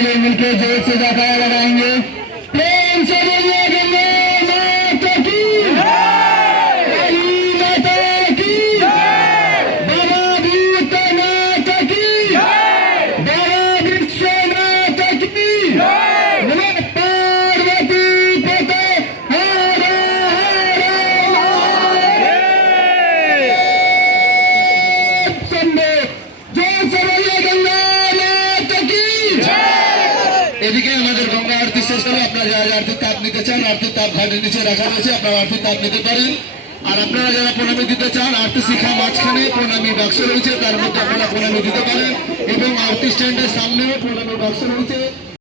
मिले मिलके जोर से जयकारा लगाएंगे। प्रेम से बोलिए गंगा माता की, काली माता की, बाबा भूतनाथ की, बाबा विश्वनाथ की, बोलो पार्वती पते हर हर शंभो। जोर से बोलिए गंगा माता की। এদিকে আমাদের গঙ্গা আরতি শেষ করে আপনারা যারা আরতির তাপ নিতে চান, আরতির তাপ ঘাটের নিচে রাখা রয়েছে, আপনারা আরতির তাপ নিতে পারেন। আর আপনারা যারা প্রণামী দিতে চান, আরতি শিখা মাঝখানে প্রণামী বাক্স রয়েছে, তার মধ্যে আপনারা প্রণামী দিতে পারেন এবং আরতি স্ট্যান্ডের সামনেও প্রণামী বাক্স রয়েছে।